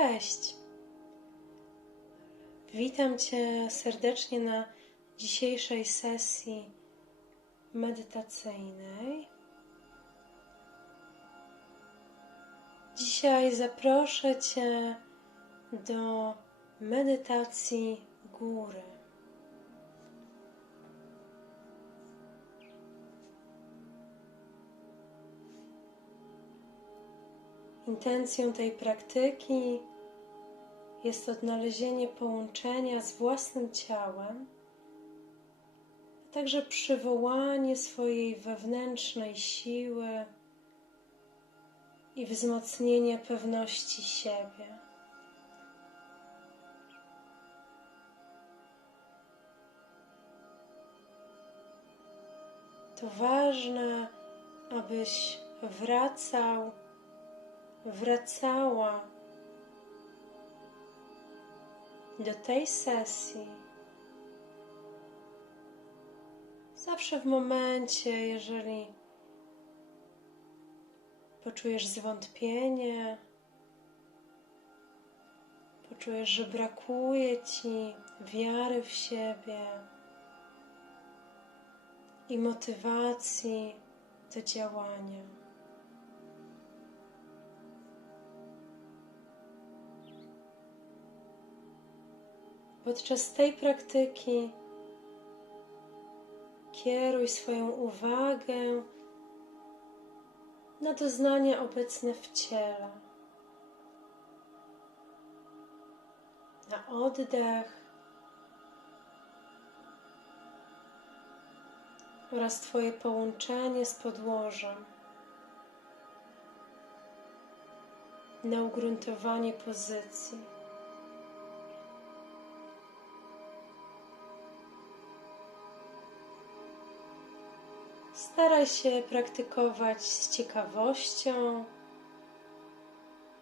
Cześć! Witam Cię serdecznie na dzisiejszej sesji medytacyjnej. Dzisiaj zaproszę Cię do medytacji góry. Intencją tej praktyki jest odnalezienie połączenia z własnym ciałem, a także przywołanie swojej wewnętrznej siły i wzmocnienie pewności siebie. To ważne, abyś wracał wracała do tej sesji zawsze w momencie, jeżeli poczujesz zwątpienie, poczujesz, że brakuje ci wiary w siebie i motywacji do działania. Podczas tej praktyki kieruj swoją uwagę na doznania obecne w ciele, na oddech oraz Twoje połączenie z podłożem, na ugruntowanie pozycji. Staraj się praktykować z ciekawością,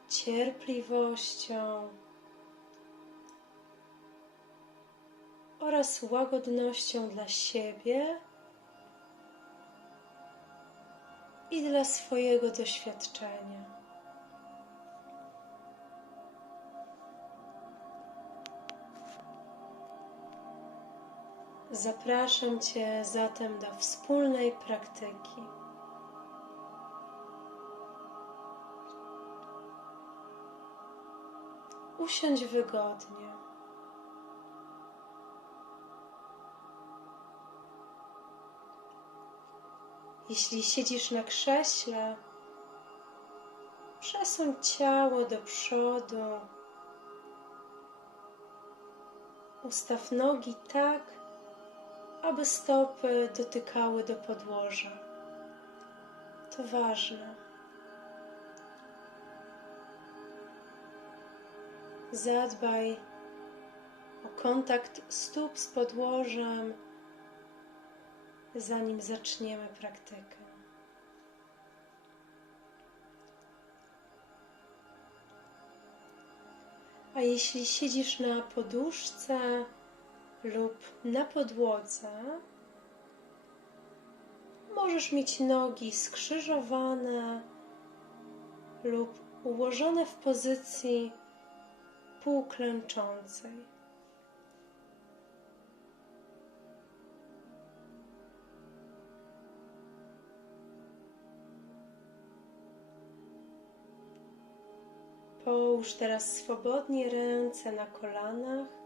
cierpliwością oraz łagodnością dla siebie i dla swojego doświadczenia. Zapraszam Cię zatem do wspólnej praktyki. Usiądź wygodnie. Jeśli siedzisz na krześle, przesuń ciało do przodu. Ustaw nogi tak, aby stopy dotykały do podłoża. To ważne. Zadbaj o kontakt stóp z podłożem, zanim zaczniemy praktykę. A jeśli siedzisz na poduszce, lub na podłodze możesz mieć nogi skrzyżowane lub ułożone w pozycji półklęczącej. Połóż teraz swobodnie ręce na kolanach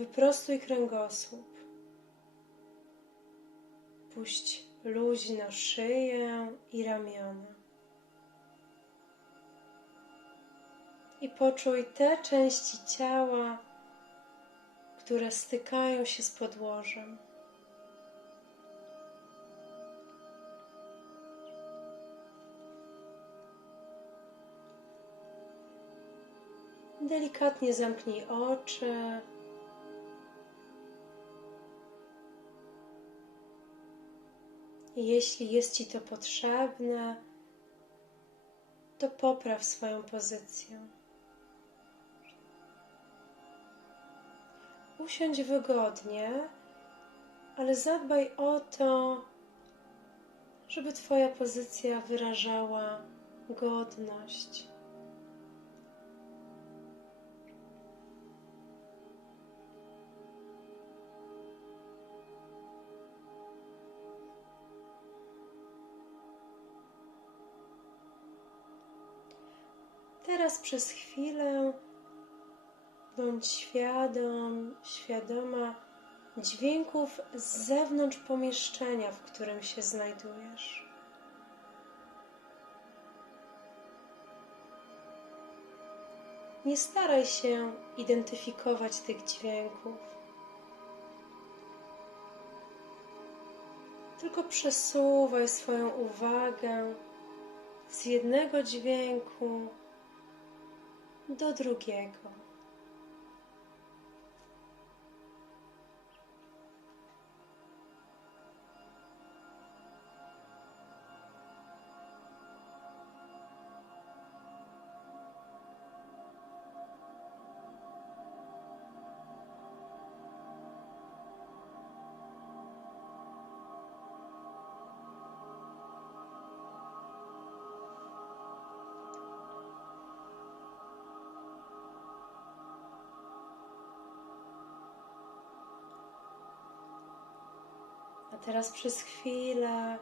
Wyprostuj kręgosłup. Puść luźno szyję i ramiona. I poczuj te części ciała, które stykają się z podłożem. Delikatnie zamknij oczy. Jeśli jest Ci to potrzebne, to popraw swoją pozycję. Usiądź wygodnie, ale zadbaj o to, żeby Twoja pozycja wyrażała godność, Teraz przez chwilę bądź świadom, świadoma dźwięków z zewnątrz pomieszczenia, w którym się znajdujesz. Nie staraj się identyfikować tych dźwięków, tylko przesuwaj swoją uwagę z jednego dźwięku do drugiego. Teraz przez chwilę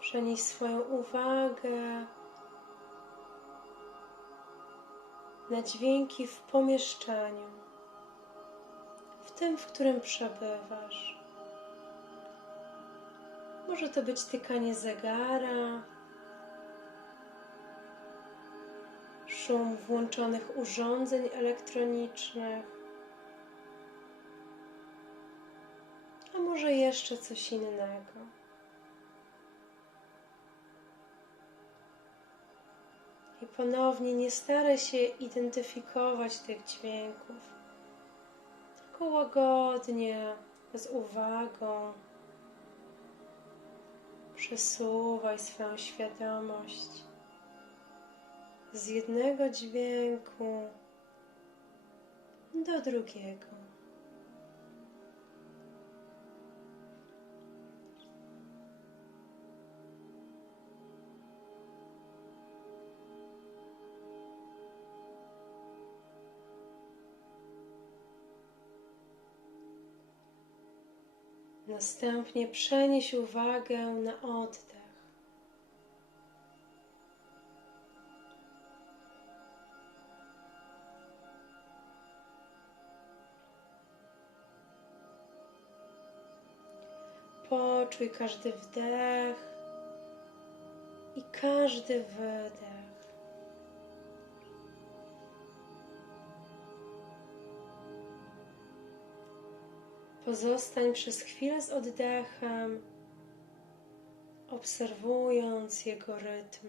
przenieś swoją uwagę na dźwięki w pomieszczeniu, w tym, w którym przebywasz. Może to być tykanie zegara, szum włączonych urządzeń elektronicznych, może jeszcze coś innego. I ponownie nie staraj się identyfikować tych dźwięków, tylko łagodnie, z uwagą przesuwaj swoją świadomość z jednego dźwięku do drugiego. Następnie przenieś uwagę na oddech. Poczuj każdy wdech i każdy wydech. Pozostań przez chwilę z oddechem, obserwując jego rytm.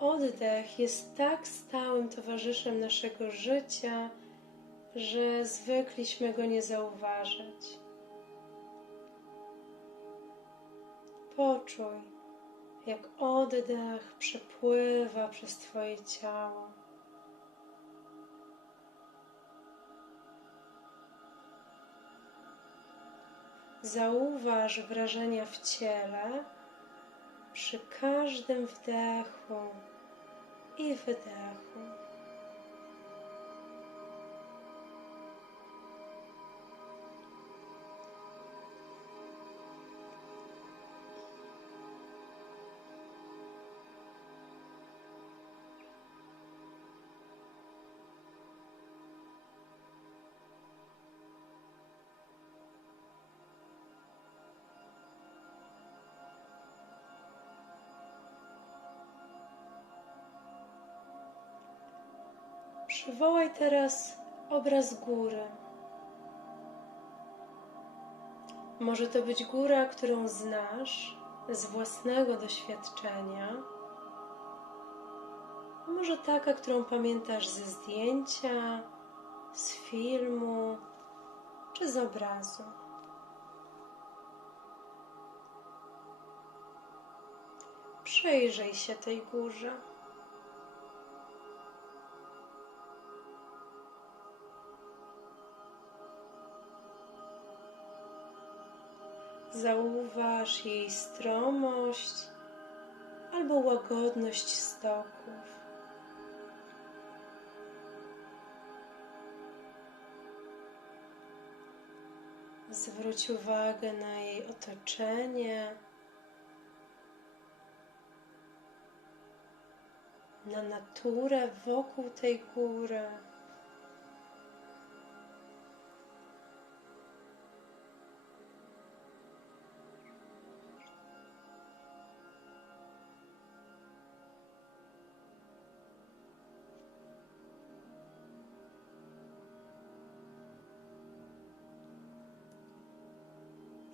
Oddech jest tak stałym towarzyszem naszego życia, że zwykliśmy go nie zauważyć. Poczuj, jak oddech przepływa przez Twoje ciało. Zauważ wrażenia w ciele przy każdym wdechu i wydechu. Przywołaj teraz obraz góry. Może to być góra, którą znasz z własnego doświadczenia. Może taka, którą pamiętasz ze zdjęcia, z filmu czy z obrazu. Przyjrzyj się tej górze. zauważ jej stromość albo łagodność stoków. Zwróć uwagę na jej otoczenie, na naturę wokół tej góry.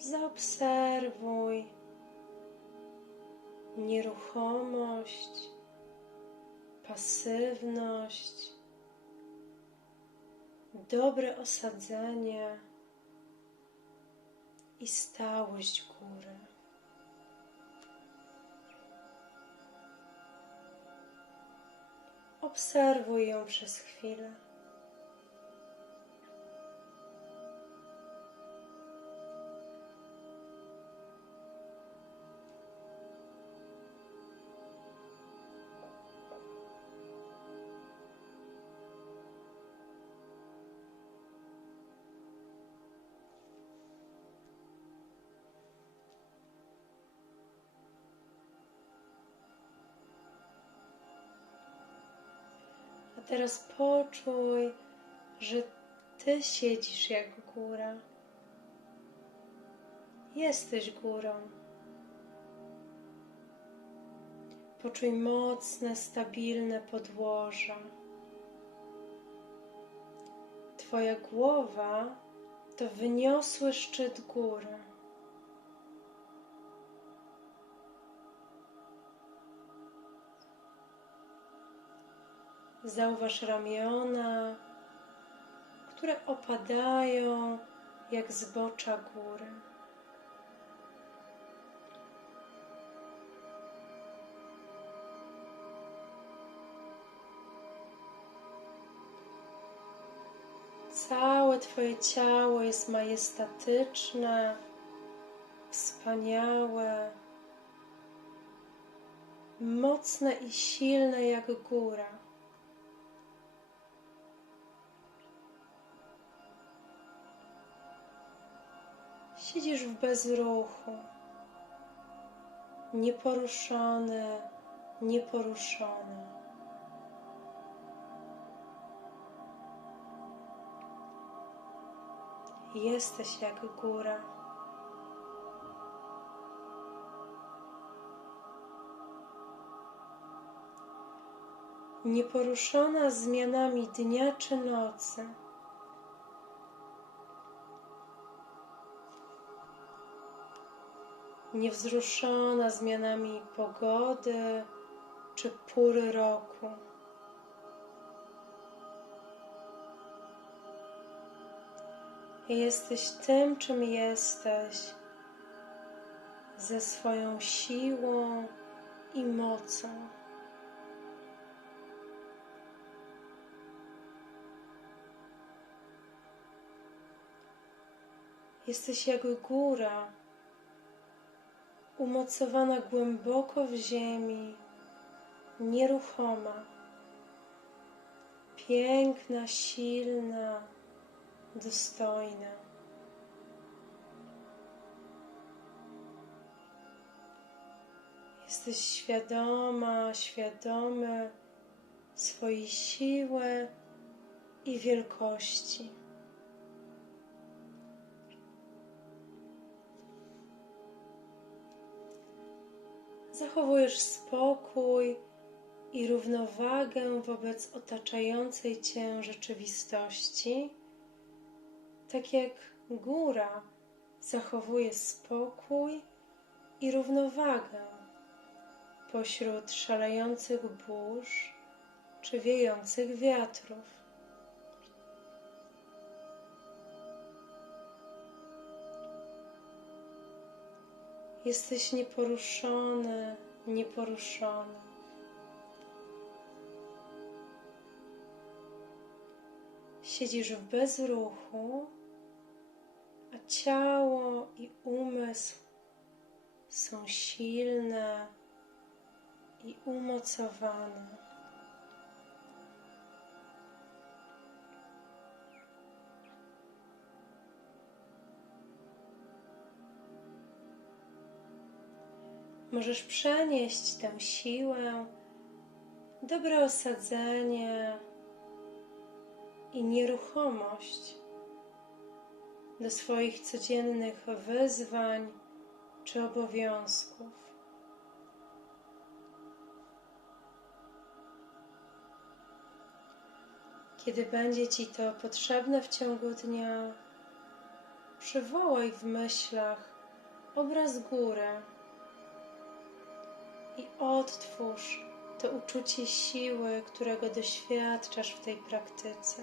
Zaobserwuj nieruchomość, pasywność, dobre osadzenie i stałość góry. Obserwuj ją przez chwilę. Teraz poczuj, że Ty siedzisz jak góra. Jesteś górą. Poczuj mocne, stabilne podłoże. Twoja głowa to wyniosły szczyt góry. Zauważ ramiona, które opadają jak zbocza góry. Całe Twoje ciało jest majestatyczne, wspaniałe, mocne i silne jak góra. Siedzisz w bezruchu, nieporuszony, nieporuszony. Jesteś jak góra. Nieporuszona zmianami dnia czy nocy. Niewzruszona zmianami pogody czy póry roku. Jesteś tym, czym jesteś, ze swoją siłą i mocą. Jesteś jak góra, umocowana głęboko w ziemi, nieruchoma, piękna, silna, dostojna. Jesteś świadoma, świadomy swojej siły i wielkości. Zachowujesz spokój i równowagę wobec otaczającej cię rzeczywistości, tak jak góra zachowuje spokój i równowagę pośród szalejących burz czy wiejących wiatrów. Jesteś nieporuszony, nieporuszony. Siedzisz w bezruchu, a ciało i umysł są silne i umocowane. Możesz przenieść tę siłę, dobre osadzenie i nieruchomość do swoich codziennych wyzwań czy obowiązków. Kiedy będzie Ci to potrzebne w ciągu dnia, przywołaj w myślach obraz góry i odtwórz to uczucie siły, którego doświadczasz w tej praktyce.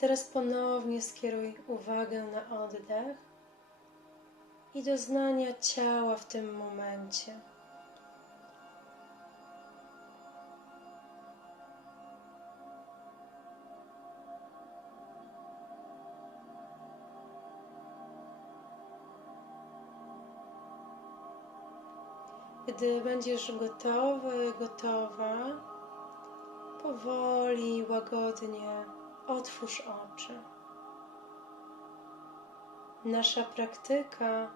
Teraz ponownie skieruj uwagę na oddech i doznania ciała w tym momencie. Gdy będziesz gotowy, gotowa, powoli, łagodnie otwórz oczy. Nasza praktyka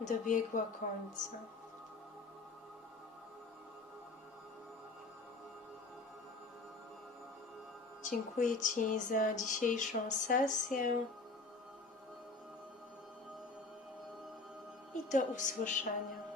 dobiegła końca. Dziękuję Ci za dzisiejszą sesję i do usłyszenia.